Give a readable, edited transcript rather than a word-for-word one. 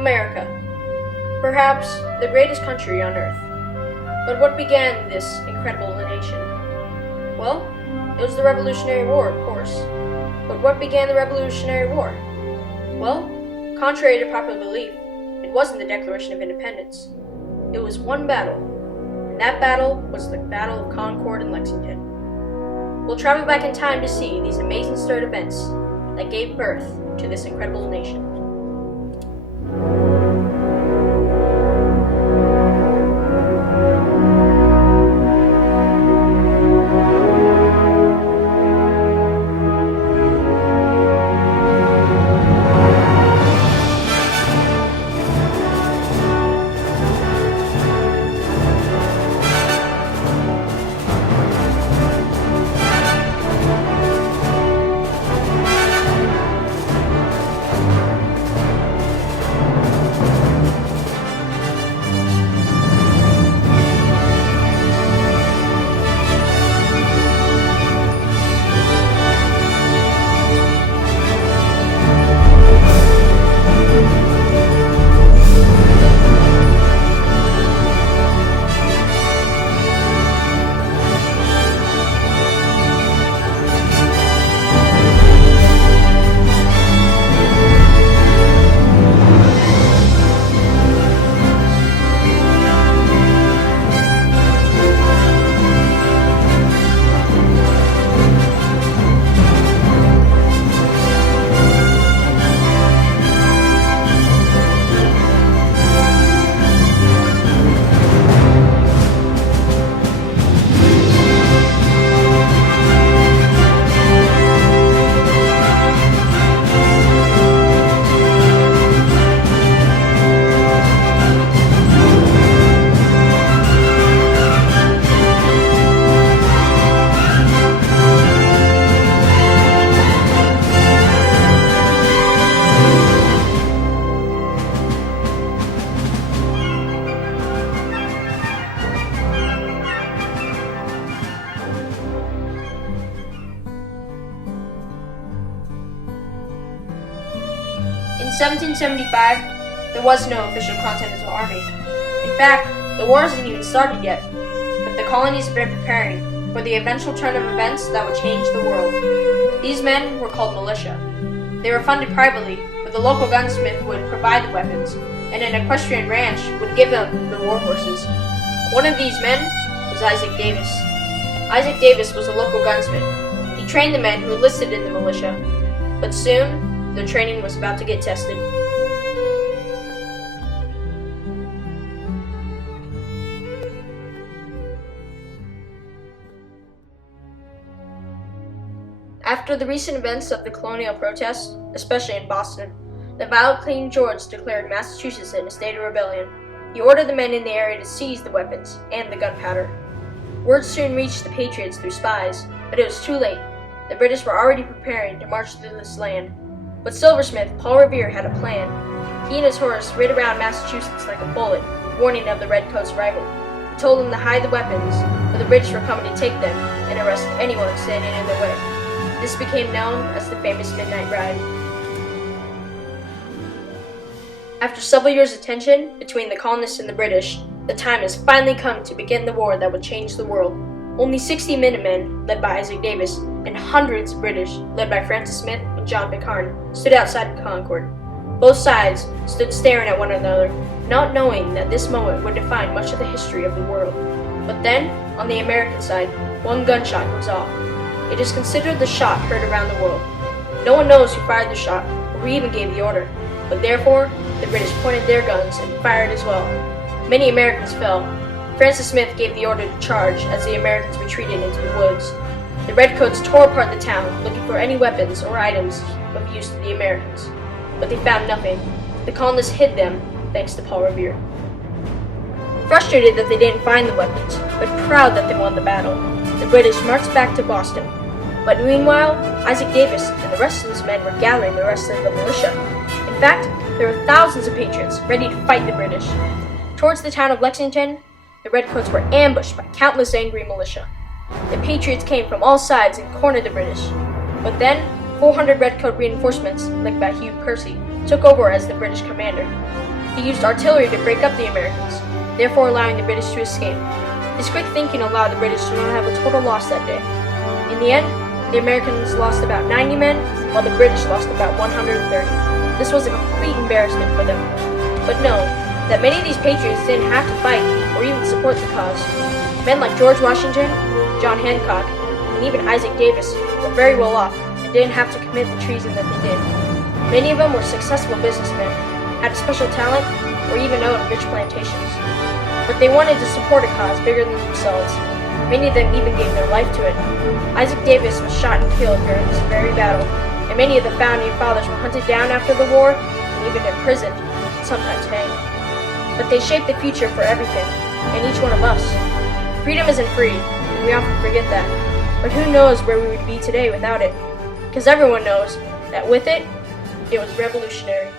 America, perhaps the greatest country on earth. But what began this incredible nation? Well, it was the Revolutionary War, of course. But what began the Revolutionary War? Well, contrary to popular belief, it wasn't the Declaration of Independence. It was one battle, and that battle was the Battle of Concord and Lexington. We'll travel back in time to see these amazing storied events that gave birth to this incredible nation. In 1775, there was no official Continental Army. In fact, the war hasn't even started yet, but the colonies have been preparing for the eventual turn of events that would change the world. These men were called militia. They were funded privately, but the local gunsmith would provide the weapons, and an equestrian ranch would give them the war horses. One of these men was Isaac Davis. Isaac Davis was a local gunsmith. He trained the men who enlisted in the militia, but soon, their training was about to get tested. After the recent events of the colonial protests, especially in Boston, the vile King George declared Massachusetts in a state of rebellion. He ordered the men in the area to seize the weapons and the gunpowder. Word soon reached the Patriots through spies, but it was too late. The British were already preparing to march through this land. But silversmith Paul Revere had a plan. He and his horse rid around Massachusetts like a bullet, warning of the Redcoats' arrival. He told them to hide the weapons, for the British were coming to take them and arrest anyone standing in their way. This became known as the famous Midnight Ride. After several years of tension between the colonists and the British, the time has finally come to begin the war that would change the world. Only 60 Minutemen, led by Isaac Davis, and hundreds of British, led by Francis Smith and John Pickard, stood outside Concord. Both sides stood staring at one another, not knowing that this moment would define much of the history of the world. But then, on the American side, one gunshot goes off. It is considered the shot heard around the world. No one knows who fired the shot, or who even gave the order, but therefore, the British pointed their guns and fired as well. Many Americans fell. Francis Smith gave the order to charge as the Americans retreated into the woods. The Redcoats tore apart the town, looking for any weapons or items of use to the Americans. But they found nothing. The colonists hid them, thanks to Paul Revere. Frustrated that they didn't find the weapons, but proud that they won the battle, the British marched back to Boston. But meanwhile, Isaac Davis and the rest of his men were gathering the rest of the militia. In fact, there were thousands of patriots ready to fight the British. Towards the town of Lexington, the Redcoats were ambushed by countless angry militia. The Patriots came from all sides and cornered the British. But then, 400 Redcoat reinforcements, led by Hugh Percy, took over as the British commander. He used artillery to break up the Americans, therefore allowing the British to escape. His quick thinking allowed the British to not have a total loss that day. In the end, the Americans lost about 90 men, while the British lost about 130. This was a complete embarrassment for them. But know that many of these patriots didn't have to fight or even support the cause. Men like George Washington, John Hancock, and even Isaac Davis were very well off and didn't have to commit the treason that they did. Many of them were successful businessmen, had a special talent, or even owned rich plantations. But they wanted to support a cause bigger than themselves. Many of them even gave their life to it. Isaac Davis was shot and killed during this very battle, and many of the founding fathers were hunted down after the war and even imprisoned, sometimes hanged. But they shaped the future for everything, and each one of us. Freedom isn't free, and we often forget that. But who knows where we would be today without it? Because everyone knows that with it, it was revolutionary.